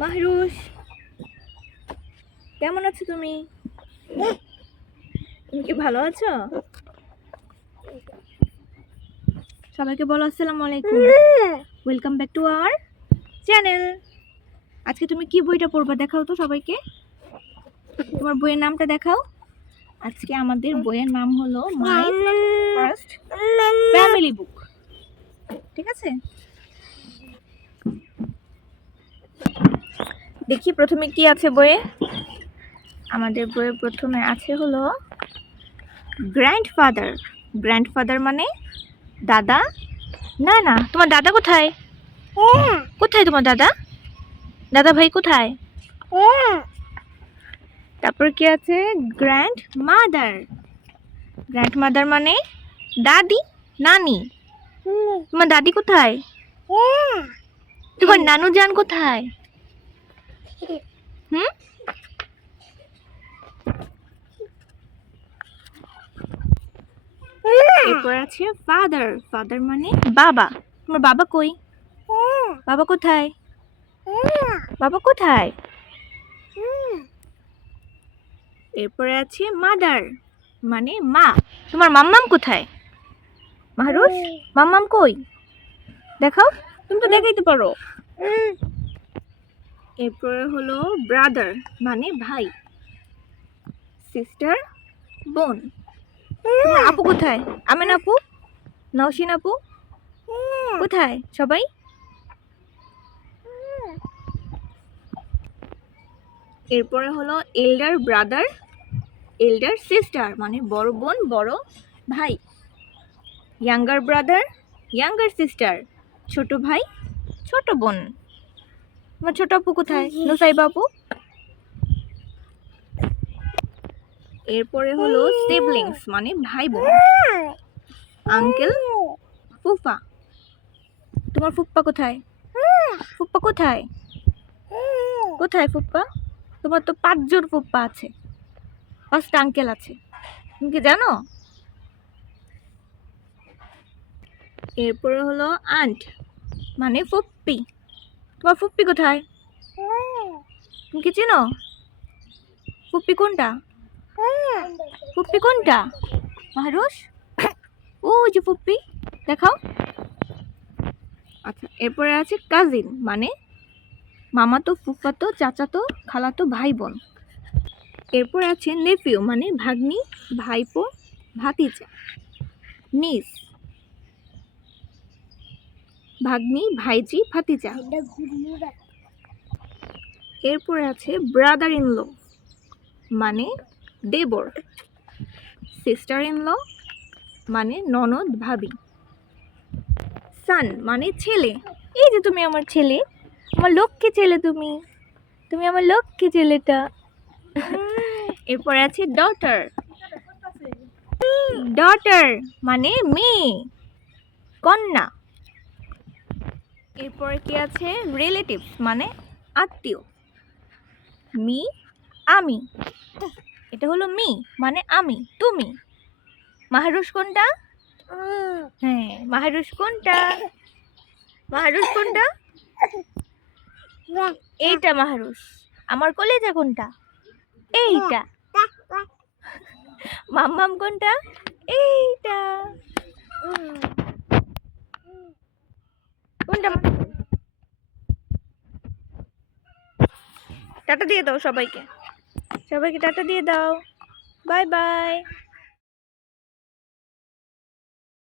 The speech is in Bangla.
মাহরুষ, কেমন আছো তুমি? তুমি কি ভালো আছো? সবাইকে বলো আসসালামু আলাইকুম। Welcome back to our channel. আজকে তুমি কি বইটা পড়বা দেখাও তো সবাইকে। তোমার বইয়ের নামটা দেখাও। আজকে আমাদের বইয়ের নাম হলো মাই ফার্স্ট ফ্যামিলি বুক। ঠিক আছে, দেখি প্রথমে কি আছে বইয়ে। আমাদের বইয়ে প্রথমে আছে হলো গ্র্যান্ডফাদার। গ্র্যান্ডফাদার মানে দাদা। না না, তোমার দাদা কোথায়? কোথায় তোমার দাদা? দাদা ভাই কোথায়? তারপর কি আছে গ্র্যান্ড মাদার। গ্র্যান্ড মাদার মানে দাদি, নানি। তোমার দাদি কোথায়? তোমার নানু জান কোথায়? হুম, এরপর আছে ফাদার। ফাদার মানে বাবা। তোমার বাবা কই? বাবা কোথায়? বাবা কোথায়? এরপরে আছে মাদার মানে মা। তোমার মাম্মাম কোথায়? মাহরুষ, মাম্মাম কই? দেখাও, তুমি তো দেখাইতে পারো। এরপরে হলো ব্রাদার মানে ভাই। সিস্টার বোন। তোমার আপু কোথায়? আমেন আপু, নওশিন আপু কোথায় সবাই? এরপরে হলো এল্ডার ব্রাদার, এল্ডার সিস্টার মানে বড় বোন বড় ভাই। ইয়াঙ্গার ব্রাদার, ইয়াঙ্গার সিস্টার ছোট ভাই ছোট বোন। তোমার ছোট আপু কোথায়? নুসাইবা আপু। এরপরে হলো সিবলিংস মানে ভাই বোন। আঙ্কেল, ফুফা। তোমার ফুপ্পা কোথায়? ফুপ্পা কোথায়? কোথায় ফুপ্পা? তোমার তো 5 জন ফুপ্পা আছে, 5টা আঙ্কেল আছে, তুমি কি জানো? এরপরে হলো আন্ট মানে ফুপ্পি। তোমার ফুপ্পি কোথায়? তুমি কি চিনো? ফুপ্পি কোনটা? ফুপ্পি কোনটা মাহরুষ? ও যে ফুপ্পি, দেখাও। আচ্ছা, এরপরে আছে কাজিন মানে মামাতো ফুফাতো চাচাতো খালাতো ভাই বোন। এরপর আছে নেফিউ মানে ভাগ্নি ভাইপো ভাতিজা। নিস ভাগ্নি ভাইজি ভাতিজা। এরপর আছে ব্রাদার ইন ল মানে দেবর। সিস্টার ইন ল মানে ননদ ভাবি। সান মানে ছেলে। এই যে তুমি আমার ছেলে, আমার লক্ষ্মী ছেলে, তুমি তুমি আমার লক্ষ্মী ছেলেটা। এরপর আছে ডটার। ডটার মানে মেয়ে, কন্যা। এরপর কি আছে রিলেটিভস মানে আত্মীয়। মি আমি, এটা হলো মি মানে আমি তুমি। মাহরুষ কোনটা? হ্যাঁ, মাহরুষ কোনটা? মাহরুষ কোনটা? এইটা মাহরুষ। আমার কলেজা কোনটা? এইটা। মাম্মাম কোনটা? এইটা। কোনটা? টাটা দিয়ে দাও সবাইকে, সবাইকে টাটা দিয়ে দাও। Bye bye.